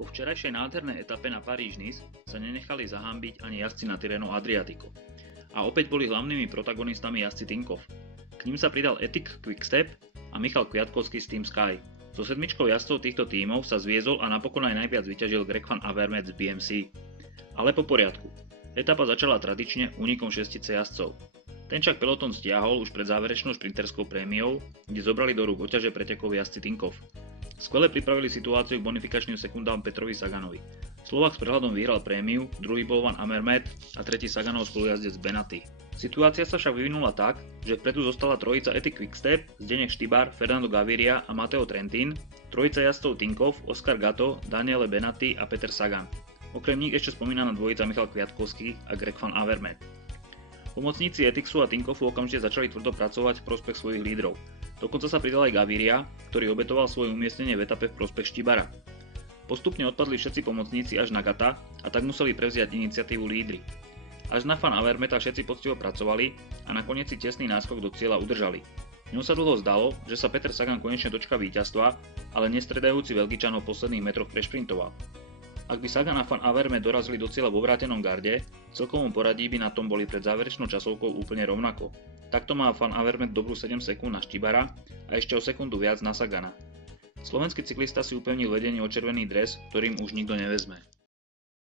Po včerajšej nádhernej etape na Paríž-Nice sa nenechali zahanbiť ani jazdci na Tirreno Adriatico. A opäť boli hlavnými protagonistami jazdci Tinkoff. K ním sa pridal Ethic Quick-Step a Michal Kwiatkowski z Team Sky. So sedmičkou jazdcov týchto tímov sa zviezol a napokon aj najviac vyťažil Greg Van Avermaet z BMC. Ale po poriadku. Etapa začala tradične únikom šestice jazdcov. Ten však peloton stiahol už pred záverečnou šprinterskou prémiou, kde zobrali do rúk oťaže pretekov jazdci Tinkoff. Skvele pripravili situáciu k bonifikačným sekundám Petrovi Saganovi. Slovák s prehľadom vyhral prémiu, druhý bol Van Avermaet a tretí Saganov spolujazdec Benatti. Situácia sa však vyvinula tak, že vpredu zostala trojica Ethic Quick-Step, Zdeněk Štibar, Fernando Gaviria a Matteo Trentin, trojica jazdcov Tinkoff, Oscar Gatto, Daniele Benatti a Peter Sagan. Okrem nich ešte spomínaná dvojica Michal Kwiatkowski a Greg Van Avermaet. Pomocníci Ethicsu a Tinkoffu okamžite začali tvrdo pracovať v prospech svojich lídrov. Dokonca sa pridal aj Gaviria, ktorý obetoval svoje umiestnenie v etape v prospech Štibara. Postupne odpadli všetci pomocníci až na Gatta a tak museli prevziať iniciatívu lídri. Až na Van Avermaeta všetci poctivo pracovali a nakoniec si tesný náskok do cieľa udržali. Ňou sa dlho zdalo, že sa Peter Sagan konečne dočká víťazstva, ale nestredajúci Belgičan ho v posledných metroch prešprintoval. Ak by Sagan a Van Avermaet dorazili do cieľa vo vrátenom garde, v celkovom poradí by na tom boli pred záverečnou časovkou úplne rovnako. Takto má Van Avermaet dobrú 7 sekúnd na Štibara a ešte o sekundu viac na Sagana. Slovenský cyklista si upevnil vedenie o červený dres, ktorým už nikto nevezme.